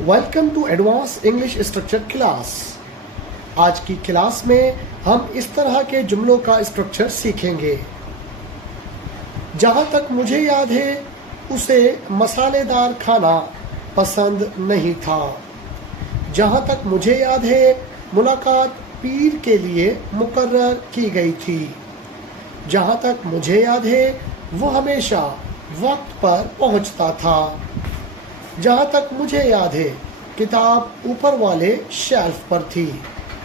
Welcome to advance English structure class. आज की class में हम इस तरह के जुमलों का स्ट्रक्चर सीखेंगे। जहां तक मुझे याद है उसे मसालेदार खाना पसंद नहीं था। जहां तक मुझे याद है मुलाकात पीर के लिए मुकर्रर की गई थी। जहां तक मुझे याद है वो हमेशा वक्त पर पहुंचता था। जहां तक मुझे याद है किताब ऊपर वाले शेल्फ पर थी।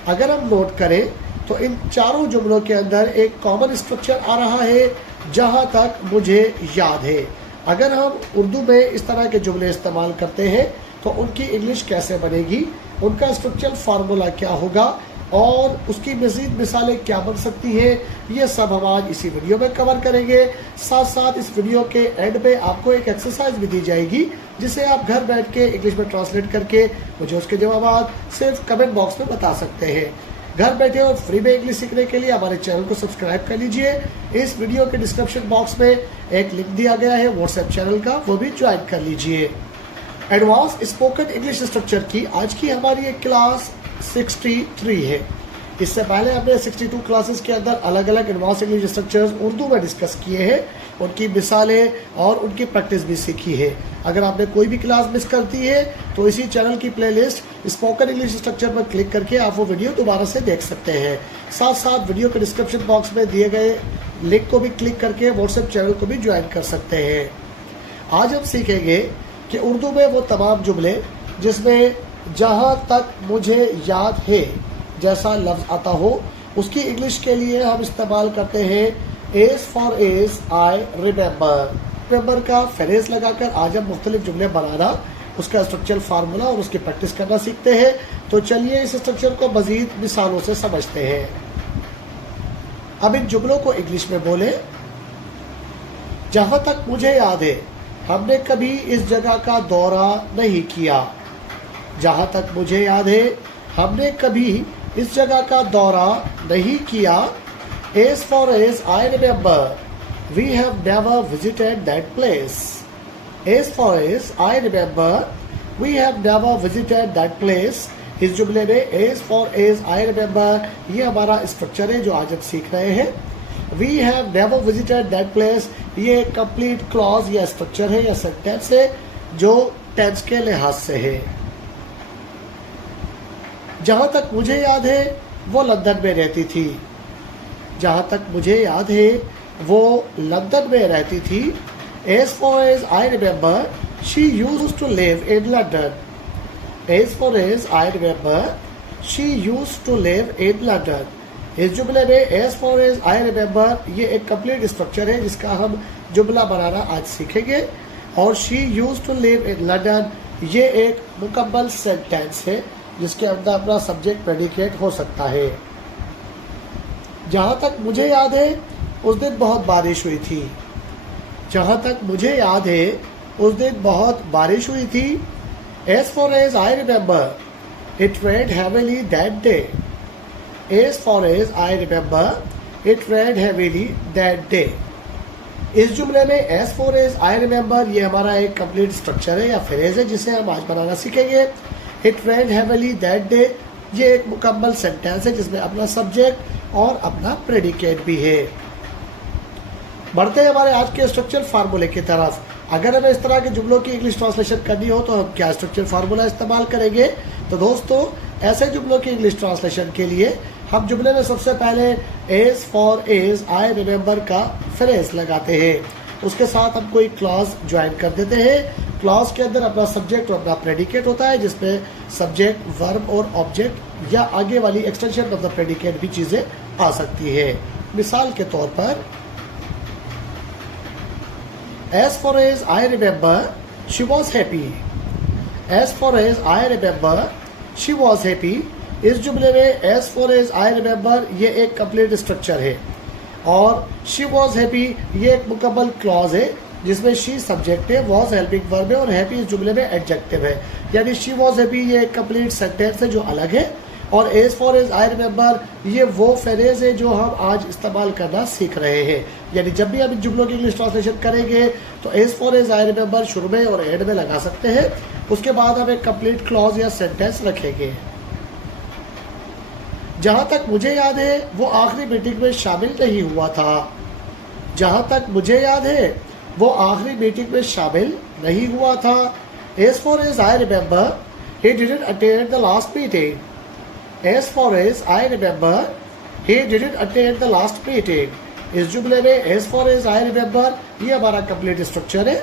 अगर हम नोट करें तो इन चारों जुमलों के अंदर एक कॉमन स्ट्रक्चर आ रहा है, जहां तक मुझे याद है। अगर हम उर्दू में इस तरह के जुमले इस्तेमाल करते हैं तो उनकी इंग्लिश कैसे बनेगी, उनका स्ट्रक्चरल फार्मूला क्या होगा और उसकी मज़ीद मिसालें क्या बन सकती हैं, ये सब हम आज इसी वीडियो में कवर करेंगे। साथ साथ इस वीडियो के एंड में आपको एक एक्सरसाइज भी दी जाएगी जिसे आप घर बैठ के इंग्लिश में ट्रांसलेट करके मुझे उसके जवाब सिर्फ कमेंट बॉक्स में बता सकते हैं। घर बैठे और फ्री में इंग्लिश सीखने के लिए हमारे चैनल को सब्सक्राइब कर लीजिए। इस वीडियो के डिस्क्रिप्शन बॉक्स में एक लिंक दिया गया है व्हाट्सएप चैनल का, वो भी ज्वाइन कर लीजिए। एडवांस स्पोकन इंग्लिश स्ट्रक्चर की आज की हमारी एक क्लास 63 है। इससे पहले हमने 62 क्लासेस के अंदर अलग अलग एडवांस इंग्लिश स्ट्रक्चर्स उर्दू में डिस्कस किए हैं, उनकी मिसालें और उनकी प्रैक्टिस भी सीखी है। अगर आपने कोई भी क्लास मिस कर दी है तो इसी चैनल की प्लेलिस्ट स्पोकन इंग्लिश स्ट्रक्चर पर क्लिक करके आप वो वीडियो दोबारा से देख सकते हैं। साथ साथ वीडियो के डिस्क्रिप्शन बॉक्स में दिए गए लिंक को भी क्लिक करके व्हाट्सएप चैनल को भी ज्वाइन कर सकते हैं। आज हम सीखेंगे कि उर्दू में वो तमाम जुमले जिसमें जहाँ तक मुझे याद है जैसा लफ्ज़ आता हो, उसकी इंग्लिश के लिए हम इस्तेमाल करते हैं as far as I remember. Remember का फ्रेज लगाकर आज हम मुख्तलिफ जुमले बनाना, उसका स्ट्रक्चरल फार्मूला और उसकी प्रैक्टिस करना सीखते हैं। तो चलिए इस स्ट्रक्चर को मज़ीद मिसालों से समझते हैं। अब इन जुमलों को इंग्लिश में बोले। जहाँ तक मुझे याद है हमने कभी इस जगह का दौरा नहीं किया। जहाँ तक मुझे याद है हमने कभी इस जगह का दौरा नहीं किया। As far as I remember we have never visited that place. As far as I remember we have never visited that place. इस जुमले में as far as I remember ये हमारा स्ट्रक्चर है जो आज हम सीख रहे हैं। We have never visited that place ये कंप्लीट क्लॉज या स्ट्रक्चर है या सेंटेंस है जो टेंस के लिहाज से है। जहाँ तक मुझे याद है वो लंदन में रहती थी। जहाँ तक मुझे याद है वो लंदन में रहती थी। As far as I remember she used to live in London. As far as I remember she used to live in London. इस जुमले में as far as I remember ये एक कंप्लीट स्ट्रक्चर है जिसका हम जुमला बनाना आज सीखेंगे। और she used to live in London ये एक मुकम्मल सेंटेंस है जिसके अंदर अपना सब्जेक्ट प्रेडिकेट हो सकता है। जहाँ तक मुझे याद है उस दिन बहुत बारिश हुई थी। जहाँ तक मुझे याद है उस दिन बहुत बारिश हुई थी। As far as I remember it rained heavily that day. As far as I remember it rained heavily that day. इस जुमले में as far as I remember ये हमारा एक कंप्लीट स्ट्रक्चर है या फ्रेज है जिसे हम आज बनाना सीखेंगे। It rained heavily that day ये एक मुकम्मल सेंटेंस है जिसमें अपना सब्जेक्ट और अपना प्रेडिकेट भी है। बढ़ते हैं हमारे आज के स्ट्रक्चर फार्मूले की तरफ। अगर हमें इस तरह के जुमलों की इंग्लिश ट्रांसलेशन करनी हो तो हम क्या स्ट्रक्चर फार्मूला इस्तेमाल करेंगे। तो दोस्तों ऐसे जुमलों की इंग्लिश ट्रांसलेशन के लिए हम जुमले में सबसे पहले as far as I remember का फ्रेज लगाते हैं। उसके साथ हम कोई क्लॉज ज्वाइन कर देते हैं। क्लॉज के अंदर अपना सब्जेक्ट और अपना प्रेडिकेट होता है जिसमें सब्जेक्ट, वर्ब और ऑब्जेक्ट या आगे वाली एक्सटेंशन ऑफ द प्रेडिकेट भी चीजें आ सकती है। मिसाल के तौर पर as far as I remember she was happy. As far as I remember she was happy. इस जुमले में as far as I remember ये एक कंप्लीट स्ट्रक्चर है और शी वॉज हैप्पी ये एक मुकम्मल क्लॉज है जिसमें शी सब्जेक्ट है, वॉज हेल्पिंग वर्ब है और हैप्पी इस जुमले में एडजेक्टिव है। यानी शी वॉज हैप्पी ये एक कंप्लीट सेंटेंस है जो अलग है और as far as I remember ये वो फ्रेज है जो हम आज इस्तेमाल करना सीख रहे हैं। यानी जब भी हम इन जुमलों की इंग्लिश ट्रांसलेशन करेंगे तो as far as I remember शुरू में और एंड में लगा सकते हैं। उसके बाद हम एक कंप्लीट क्लॉज या सेंटेंस रखेंगे। जहां तक मुझे याद है वो आखिरी मीटिंग में शामिल नहीं हुआ था। जहां तक मुझे याद है वो आखिरी मीटिंग में शामिल नहीं हुआ था। As far as I remember, he didn't attend the last meeting. As far as I remember, he didn't attend the last meeting. इस जुमले में as far as I remember ये हमारा कंप्लीट स्ट्रक्चर है।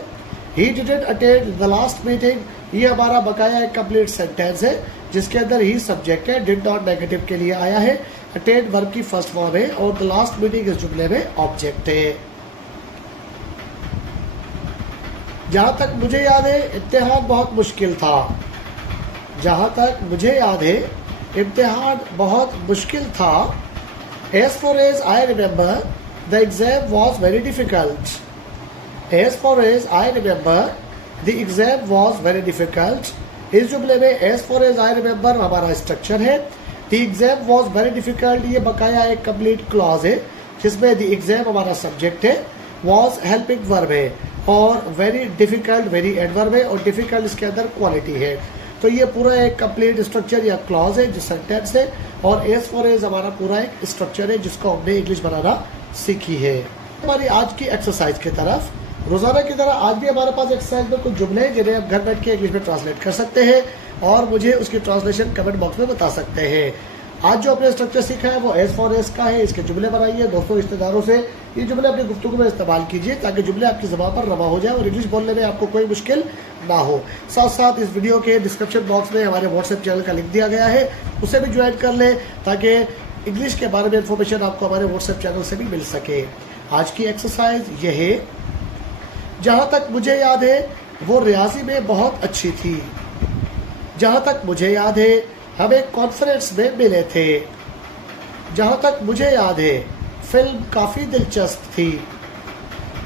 He didn't attend the last meeting ये हमारा बकाया एक कंप्लीट सेंटेंस है जिसके अंदर ही सब्जेक्ट है, did not नेगेटिव के लिए आया है, attend वर्ब की फर्स्ट फॉर्म है और the last meeting इस जुमले में ऑब्जेक्ट है। जहां तक मुझे याद है इम्तिहान बहुत मुश्किल था। जहां तक मुझे याद है इम्तिहान बहुत मुश्किल था। As far as I remember, the exam was very difficult. As far as I remember, the exam was very difficult. इस जुमले में as far as I remember हमारा स्ट्रक्चर है। The exam was very difficult ये बकाया एक complete clause है जिसमें the exam हमारा सब्जेक्ट है, was helping verb है और वेरी डिफिकल्ट वेरी एडवर्ब है और डिफिकल्ट इसके अंदर क्वालिटी है। तो ये पूरा एक कंप्लीट स्ट्रक्चर या क्लॉज है जो सेंटेंस है और एज फॉर एज हमारा पूरा एक स्ट्रक्चर है जिसको हमने इंग्लिश बनाना सीखी है। हमारी आज की एक्सरसाइज की तरफ रोजाना की तरह आज भी हमारे पास एक्सरसाइज में कुछ जुमले हैं जिन्हें आप घर बैठ के इंग्लिश में ट्रांसलेट कर सकते हैं और मुझे उसकी ट्रांसलेशन कमेंट बॉक्स में बता सकते हैं। आज जो अपने स्ट्रक्चर सीखा है वो एज फॉर एज का है। इसके जुमले बनाइए, दोस्तों रिश्तेदारों से ये जुमले अपनी गुफ्तगू में इस्तेमाल कीजिए ताकि जुमले आपकी ज़बान पर रमा हो जाए और इंग्लिश बोलने में आपको कोई मुश्किल ना हो। साथ साथ इस वीडियो के डिस्क्रिप्शन बॉक्स में हमारे व्हाट्सएप चैनल का लिंक दिया गया है, उसे भी ज्वाइन कर लें ताकि इंग्लिश के बारे में इंफॉर्मेशन आपको हमारे व्हाट्सएप चैनल से भी मिल सके। आज की एक्सरसाइज ये है, जहाँ तक मुझे याद है वो रियाजी में बहुत अच्छी थी। जहाँ तक मुझे याद है हम एक कॉन्फ्रेंस में मिले थे। जहाँ तक मुझे याद है फिल्म काफ़ी दिलचस्प थी।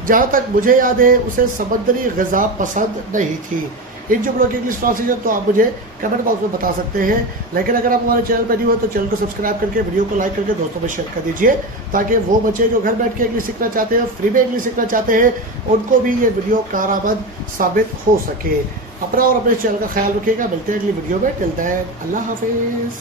जहाँ तक मुझे याद है उसे समुद्री ग़िज़ा पसंद नहीं थी। इन जुमलों की इंग्लिश ट्रांसलेशन तो आप मुझे कमेंट बॉक्स में बता सकते हैं, लेकिन अगर आप हमारे चैनल पर नहीं हो तो चैनल को सब्सक्राइब करके वीडियो को लाइक करके दोस्तों में शेयर कर दीजिए ताकि वो बच्चे जो घर बैठ के इंग्लिश सीखना चाहते हैं, फ्री में इंग्लिश सीखना चाहते हैं, उनको भी ये वीडियो कारआमद साबित हो सके। अपना और अपने चैनल का ख्याल रखिएगा। मिलते हैं अगली वीडियो में। टिल देन अल्लाह हाफिज़।